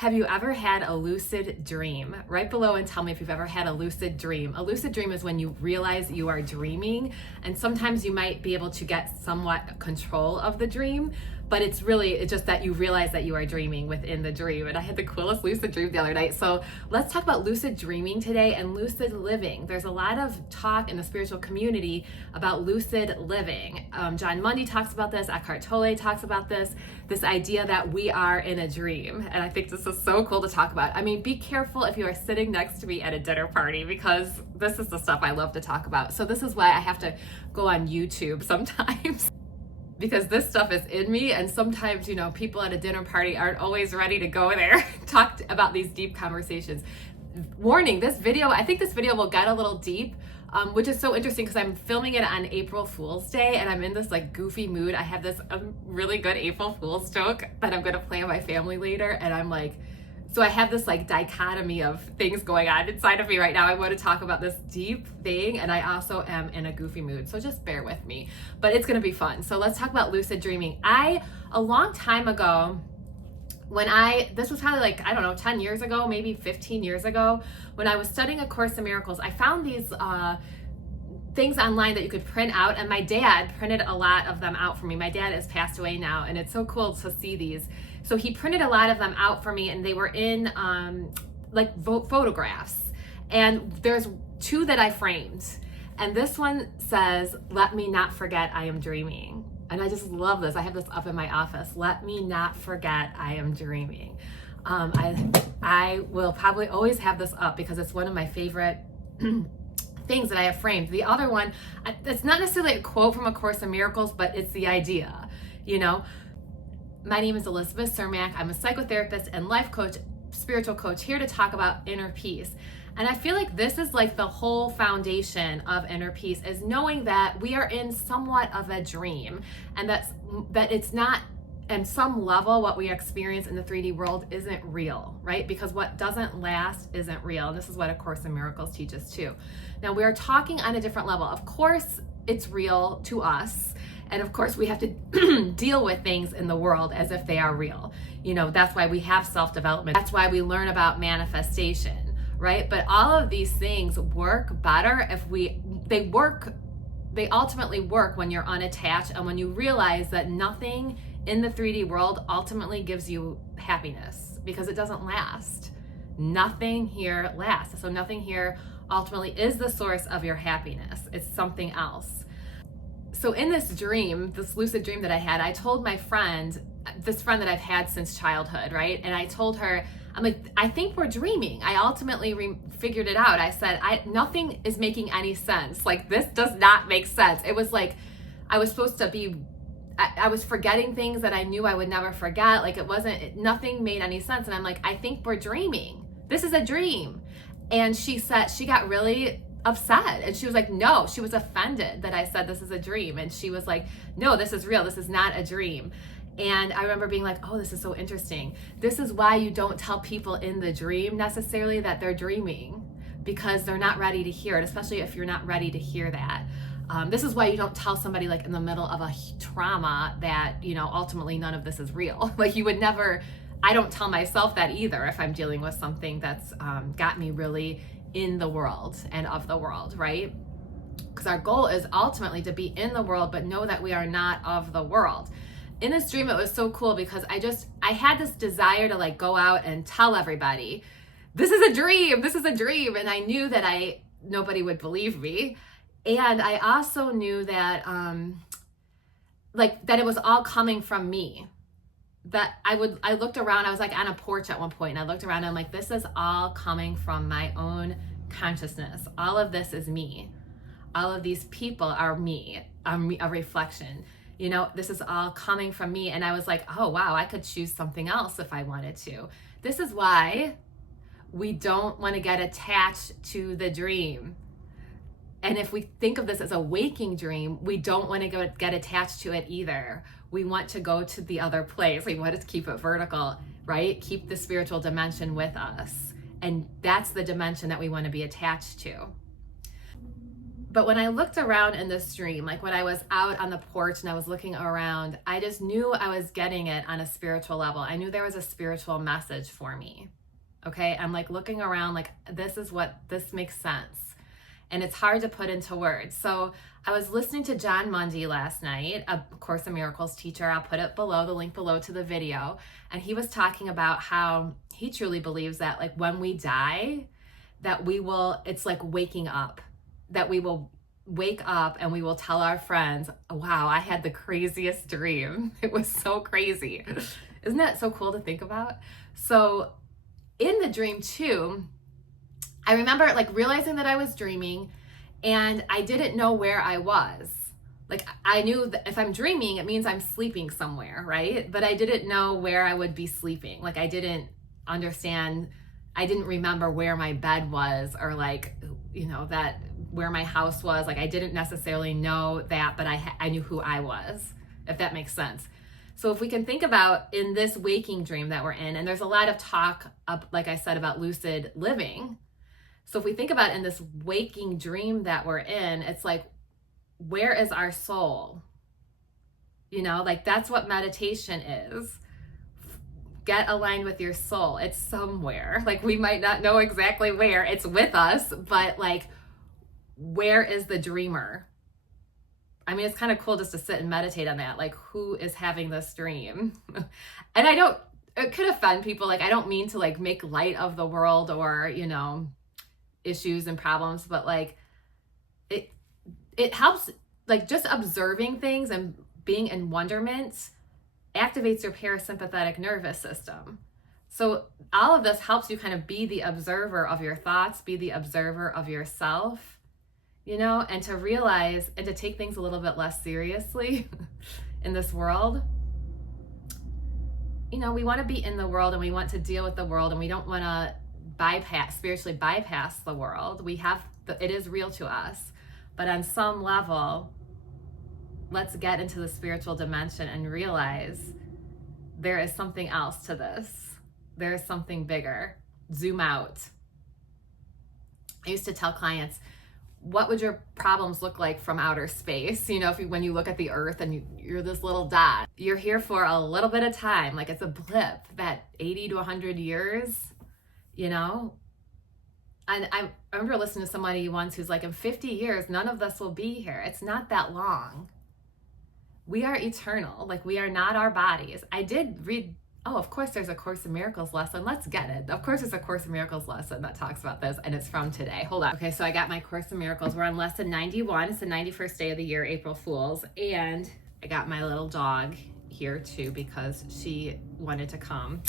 Have you ever had a lucid dream? Write below and tell me if you've ever had a lucid dream. A lucid dream is when you realize you are dreaming, and sometimes you might be able to get somewhat control of the dream, but it's just that you realize that you are dreaming within the dream. And I had the coolest lucid dream the other night. So let's talk about lucid dreaming today and lucid living. There's a lot of talk in the spiritual community about lucid living. Jon Mundy talks about this, Eckhart Tolle talks about this idea that we are in a dream. And I think this is so cool to talk about. I mean, be careful if you are sitting next to me at a dinner party, because this is the stuff I love to talk about. So this is why I have to go on YouTube sometimes. Because this stuff is in me, and sometimes, people at a dinner party aren't always ready to go there, talk about these deep conversations. Warning, I think this video will get a little deep, which is so interesting because I'm filming it on April Fool's Day, and I'm in this goofy mood. I have this really good April Fool's joke that I'm gonna play on my family later, and I'm like, so I have this dichotomy of things going on inside of me right now. I want to talk about this deep thing, and I also am in a goofy mood, so just bear with me. But it's gonna be fun. So let's talk about lucid dreaming. A long time ago, this was probably 10 years ago, maybe 15 years ago, when I was studying A Course in Miracles, I found these things online that you could print out, and my dad printed a lot of them out for me. My dad has passed away now, and it's so cool to see these. So he printed a lot of them out for me, and they were in photographs. And there's two that I framed. And this one says, "Let me not forget I am dreaming." And I just love this. I have this up in my office. Let me not forget I am dreaming. I will probably always have this up because it's one of my favorite things that I have framed. The other one, it's not necessarily a quote from A Course in Miracles, but it's the idea, My name is Elizabeth Cermak. I'm a psychotherapist and life coach, spiritual coach, here to talk about inner peace. And I feel like this is the whole foundation of inner peace, is knowing that we are in somewhat of a dream, and that it's not, at some level, what we experience in the 3D world isn't real, right? Because what doesn't last isn't real. And this is what A Course in Miracles teaches too. Now, we're talking on a different level. Of course, it's real to us. And of course, we have to deal with things in the world as if they are real. That's why we have self-development. That's why we learn about manifestation, right? But all of these things work better if they ultimately work when you're unattached, and when you realize that nothing in the 3D world ultimately gives you happiness, because it doesn't last. Nothing here lasts. So nothing here ultimately is the source of your happiness. It's something else. So in this dream, this lucid dream that I had, I told my friend, this friend that I've had since childhood, right? And I told her, I'm like, I think we're dreaming. I ultimately figured it out. I said, nothing is making any sense. This does not make sense. It was I was supposed to be, I was forgetting things that I knew I would never forget. Nothing made any sense. And I'm like, I think we're dreaming. This is a dream. And she said, she got really upset, and she was like, no, she was offended that I said this is a dream, and she was like, no, this is real, this is not a dream. And I remember being like, oh, this is so interesting. This is why you don't tell people in the dream necessarily that they're dreaming, because they're not ready to hear it, especially if you're not ready to hear that. This is why you don't tell somebody in the middle of a trauma that ultimately none of this is real. You would never, I don't tell myself that either if I'm dealing with something that's got me really in the world and of the world, right? Because our goal is ultimately to be in the world, but know that we are not of the world. In this dream, it was so cool because I had this desire to go out and tell everybody, this is a dream, this is a dream. And I knew that nobody would believe me. And I also knew that, that it was all coming from me. That I looked around, I was on a porch at one point, and I looked around and I'm like, this is all coming from my own consciousness. All of this is me. All of these people are me. I'm a reflection. This is all coming from me. And I was like, oh wow, I could choose something else if I wanted to. This is why we don't want to get attached to the dream. And if we think of this as a waking dream, we don't want to get attached to it either. We want to go to the other place. We want to keep it vertical, right? Keep the spiritual dimension with us. And that's the dimension that we want to be attached to. But when I looked around in this dream, like when I was out on the porch and I was looking around, I just knew I was getting it on a spiritual level. I knew there was a spiritual message for me. Okay, I'm like looking around like this makes sense. And it's hard to put into words. So I was listening to Jon Mundy last night, a Course in Miracles teacher. I'll put it below, the link below to the video. And he was talking about how he truly believes that like when we die, that it's like waking up, that we will wake up and we will tell our friends, wow, I had the craziest dream. It was so crazy. Isn't that so cool to think about? So in the dream too, I remember like realizing that I was dreaming and I didn't know where I was. Like I knew that if I'm dreaming, it means I'm sleeping somewhere, right? But I didn't know where I would be sleeping. Like I didn't understand, I didn't remember where my bed was or like, you know, that where my house was. Like I didn't necessarily know that, but I knew who I was, if that makes sense. So if we can think about in this waking dream that we're in, and there's a lot of talk, like I said, about lucid living. So if we think about in this waking dream that we're in, it's like, where is our soul? You know, like that's what meditation is. Get aligned with your soul. It's somewhere. Like we might not know exactly where. It's with us, but like, where is the dreamer? I mean, it's kind of cool just to sit and meditate on that. Like, who is having this dream? And it could offend people. Like, I don't mean to like make light of the world or, you know, issues and problems, but like it helps, like just observing things and being in wonderment activates your parasympathetic nervous system. So all of this helps you kind of be the observer of your thoughts, be the observer of yourself, you know, and to realize and to take things a little bit less seriously in this world. You know, we want to be in the world and we want to deal with the world and we don't want to spiritually bypass the world. It is real to us, but on some level, let's get into the spiritual dimension and realize there is something else to this. There is something bigger. Zoom out. I used to tell clients, what would your problems look like from outer space? You know, when you look at the earth and you're this little dot, you're here for a little bit of time. Like it's a blip, that 80 to 100 years, you know? And I remember listening to somebody once who's like, in 50 years, none of this will be here. It's not that long. We are eternal. Like we are not our bodies. I did read, of course there's a Course in Miracles lesson. Let's get it. Of course there's a Course in Miracles lesson that talks about this and it's from today. Hold on. Okay, so I got my Course in Miracles. We're on lesson 91. It's the 91st day of the year, April Fools. And I got my little dog here too because she wanted to come.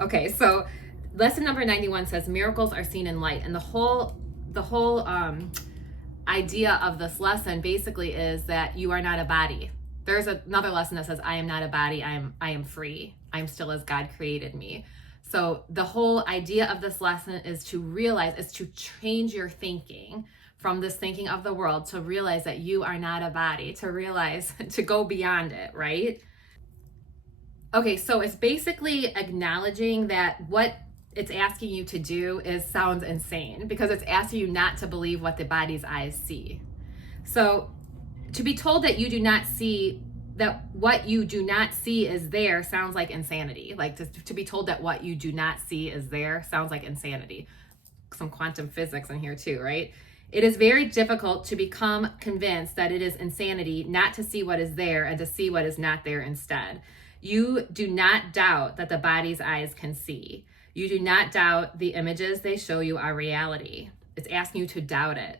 Okay, so lesson number 91 says miracles are seen in light. And the whole idea of this lesson basically is that you are not a body. There's another lesson that says, I am not a body, I am free. I'm still as God created me. So the whole idea of this lesson is to change your thinking from this thinking of the world to realize that you are not a body, to go beyond it, right? Okay, so it's basically acknowledging that what it's asking you to do sounds insane because it's asking you not to believe what the body's eyes see. So to be told that you do not see, that what you do not see is there sounds like insanity. Like to be told that what you do not see is there sounds like insanity. Some quantum physics in here too, right? It is very difficult to become convinced that it is insanity not to see what is there and to see what is not there instead. You do not doubt that the body's eyes can see. You do not doubt the images they show you are reality. It's asking you to doubt it.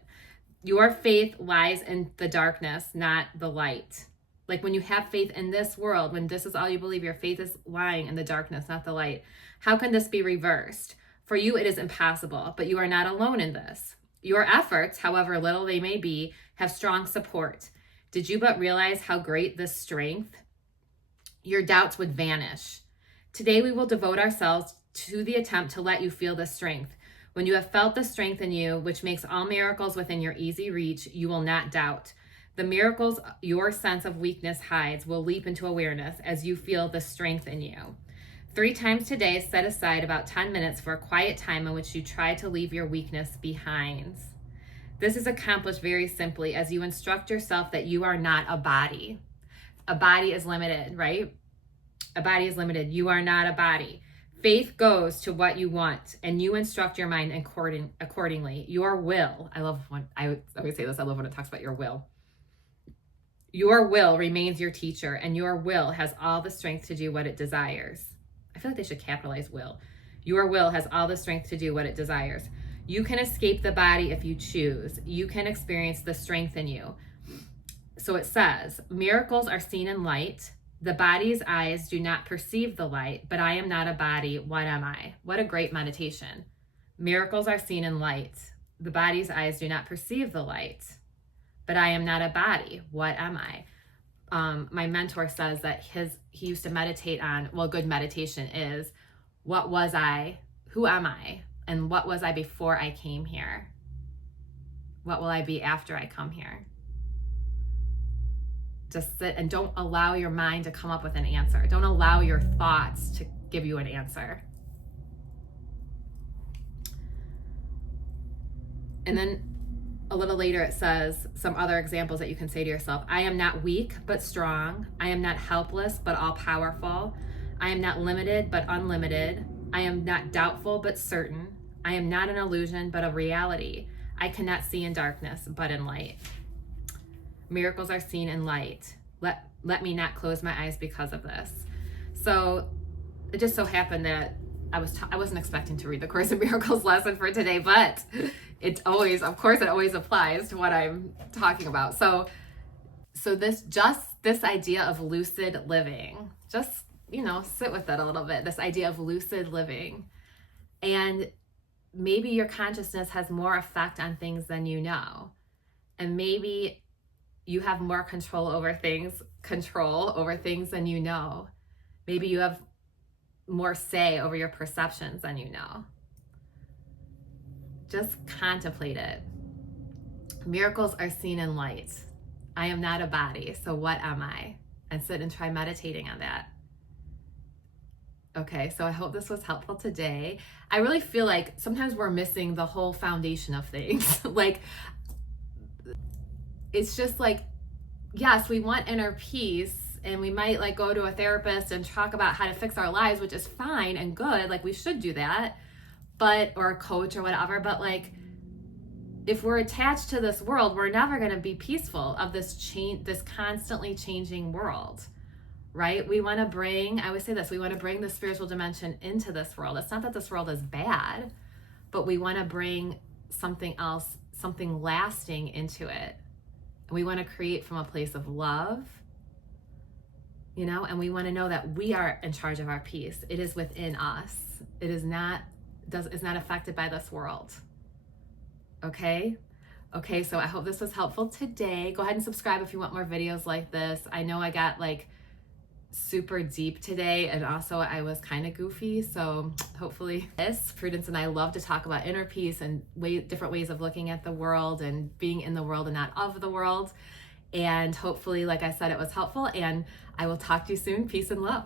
Your faith lies in the darkness, not the light. Like when you have faith in this world, when this is all you believe, your faith is lying in the darkness, not the light. How can this be reversed? For you, it is impossible, but you are not alone in this. Your efforts, however little they may be, have strong support. Did you but realize how great this strength? Your doubts would vanish. Today, we will devote ourselves to the attempt to let you feel this strength. When you have felt the strength in you, which makes all miracles within your easy reach, you will not doubt. The miracles your sense of weakness hides will leap into awareness as you feel the strength in you. 3 times today, set aside about 10 minutes for a quiet time in which you try to leave your weakness behind. This is accomplished very simply as you instruct yourself that you are not a body. A body is limited, right? A body is limited. You are not a body. Faith goes to what you want, and you instruct your mind accordingly. Your will, I always say this, I love when it talks about your will. Your will remains your teacher, and your will has all the strength to do what it desires. I feel like they should capitalize will. Your will has all the strength to do what it desires. You can escape the body if you choose. You can experience the strength in you. So it says, miracles are seen in light. The body's eyes do not perceive the light, but I am not a body. What am I? What a great meditation. Miracles are seen in light. The body's eyes do not perceive the light, but I am not a body. What am I? My mentor says that he used to meditate on, well, good meditation is, what was I? Who am I? And what was I before I came here? What will I be after I come here? Just sit and don't allow your mind to come up with an answer. Don't allow your thoughts to give you an answer. And then a little later it says some other examples that you can say to yourself. I am not weak, but strong. I am not helpless, but all powerful. I am not limited, but unlimited. I am not doubtful, but certain. I am not an illusion, but a reality. I cannot see in darkness, but in light. Miracles are seen in light. Let me not close my eyes because of this. So it just so happened that I wasn't expecting to read the Course in Miracles lesson for today, but it always applies to what I'm talking about. So this idea of lucid living, just, sit with it a little bit. This idea of lucid living, and maybe your consciousness has more effect on things than you know, and maybe you have more control over things than you know. Maybe you have more say over your perceptions than you know. Just contemplate it. Miracles are seen in light. I am not a body, so what am I? And sit and try meditating on that. Okay, so I hope this was helpful today. I really feel like sometimes we're missing the whole foundation of things. Like, it's just like, yes, we want inner peace, and we might go to a therapist and talk about how to fix our lives, which is fine and good. Like, we should do that, or a coach or whatever. But if we're attached to this world, we're never going to be peaceful of this constantly changing world, right? We want to bring the spiritual dimension into this world. It's not that this world is bad, but we want to bring something else, something lasting into it. We want to create from a place of love, and we want to know that we are in charge of our peace. It is within us. It is not affected by this world. Okay, so I hope this was helpful today. Go ahead and subscribe if you want more videos like this. I know I got super deep today, and also I was kind of goofy, so hopefully Prudence and I love to talk about inner peace and different ways of looking at the world and being in the world and not of the world. And hopefully, like I said, it was helpful, and I will talk to you soon. Peace and love.